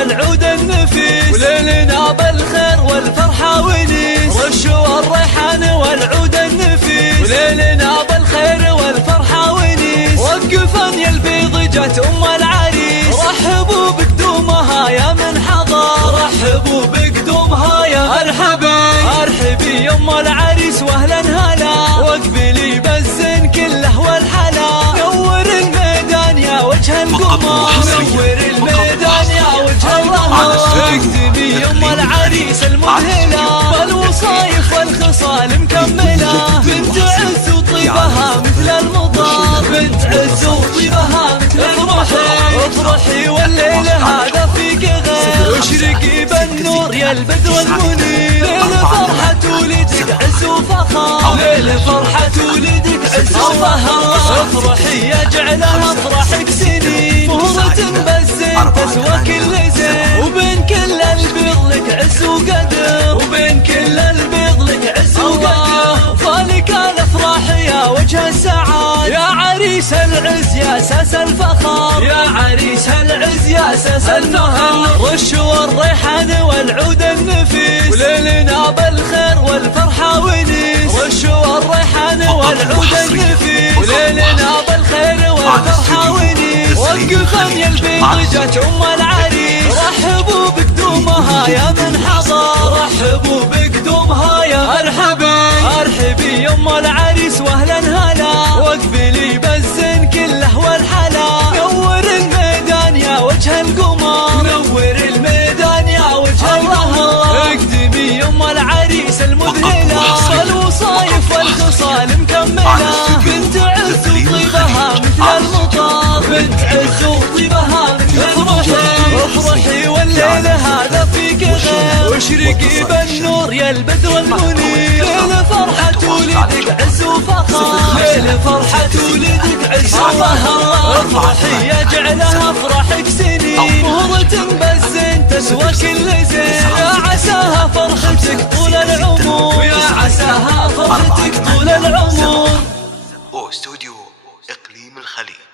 والعود النفيس، وليلنا بالخير والفرحة ونيس. رشوا الريحان والعود النفيس، وليلنا بالخير والفرحة ونيس. وقفن يا البيض جت أم العريس، رحبوا بقدومها يا من حضر، رحبوا بقدومها يا مرحبا. ارحبي يا ام العريس واهلا هلا، واقبلي بالزين كله والحلا. نور الميدان يا وجه القمر، نور الميدان يا وجه القمر. اقدمي يا ام العريس المذهله، بالوصايف والخصال مكمله. بنت عز وطيبها مثل المطر، بنت عز وطيبها مثل المطر. افرحي والليل هذا فيك غير، واشرقي بالنور يا البدر المنير. ليل فرحة ولدك عز وفخر، ليل فرحة ولدك عز وفخر. افرحي يجعلها افرحك سنين، مهرة بالزين تسوى كل زين. وبين كل البيض لك عز وقدر، وبين كل البيض لك عز وقدر. فالك الافراح يا وجه السعاد، يا عريس العز يا اساس الفخر، يا عريس العز يا اساس الفخر. رشوا الريحان والعود النفيس، وليلنا بالخير والفرحة ونيس. رشوا الريحان والعود النفيس، وليلنا بالخير والفرحة ونيس. وقفن يا البيض جت أم العريس، رحبوا بقدومها يا من حضر، رحبوا بقدومها يا مرحبا. ارحبي يا أم العريس واهلا هلا، واقبلي بالزين كله والحلا. نور الميدان يا وجه القمر، نور الميدان يا وجه القمر. اقدمي يا أم العريس المذهله، والوصايف والخصال مكمله. بنت عز وطيبها مثل المطر، بنت عز وطيبها مثل المطر. افرحي والليل هذا فيك غير، واشرقي بالنور يا البدر المنير. ليل فرحة ولدك عز وفخر، ليل فرحة ولدك عز وفخر. افرحي يجعلها افرحك سنين، مهرة بالزين تسوى كل زين. يا عساها فرحتك طول العمر، يا عساها فرحتك طول العمر. استوديو إقليم الخليج.